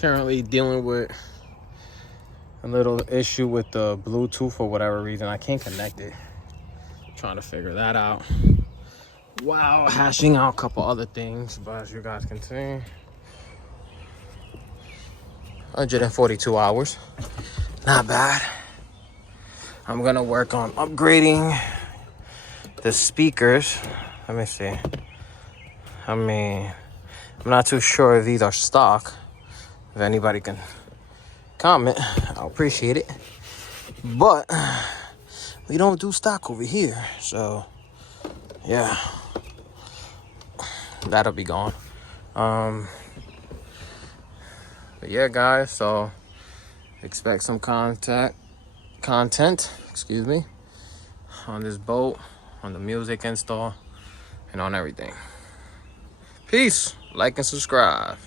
currently dealing with a little issue with the Bluetooth for whatever reason. I can't connect it. I'm trying to figure that out. Wow, hashing out a couple other things, but as you guys can see, 142 hours. Not bad. I'm gonna work on upgrading the speakers. Let me see. I mean, I'm not too sure if these are stock. If anybody can comment, I'll appreciate it. But we don't do stock over here, so yeah, that'll be gone. But yeah, guys, so expect some content, excuse me, on this boat, on the music install, and on everything. Peace. Like and subscribe.